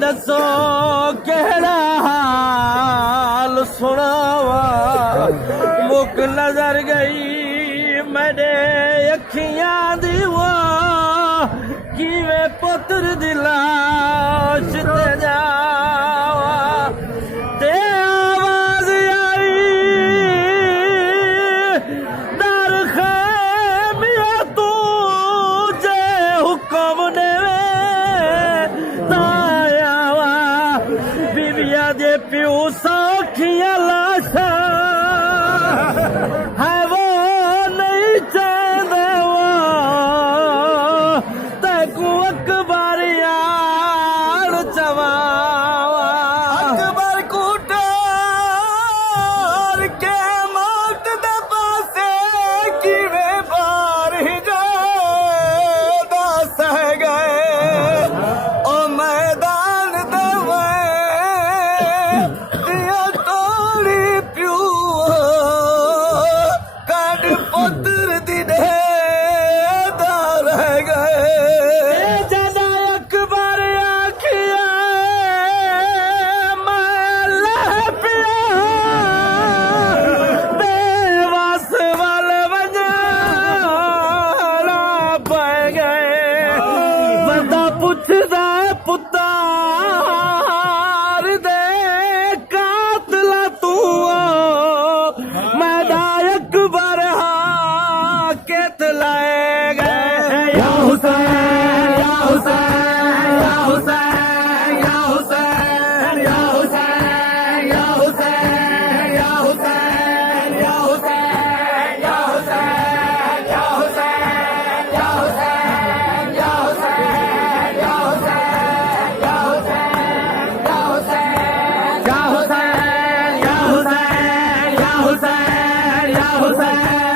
दसो केड़ा हाल सुनावा मुक नजर गई मेरे अखियां दी वो किवे पुत्र दी लाश ते जावा ते आवाज आई दर खैमिया तू जे हुक्म देवे तायावा बीबिया दे प्यू सौखिया लाशा है वो नहीं चाहते वो तैकू अकबर यार चवावा अकबर कुटार के मौत दे पासे किवे बार गए दस गए ओ मैदान दे दिया तोड़ी प्यू कड पुत्र दी रह गए जदा अकबर आखिया मैं लह पिया बेवस वाल वजाना पै गए बंदा पुछदा पुतार दे कातला तू मैदा अकबर हाँ केत लाए गए या हुसैन या हुसैन या हुसैन या हुसैन या हुसैन या हुसैन या हुसैन या हुसैन या हुसैन या हुसैन या हुसैन या हुसैन या हुसैन या हुसैन या हुसैन या हुसैन या हुसैन या हुसैन या हुसैन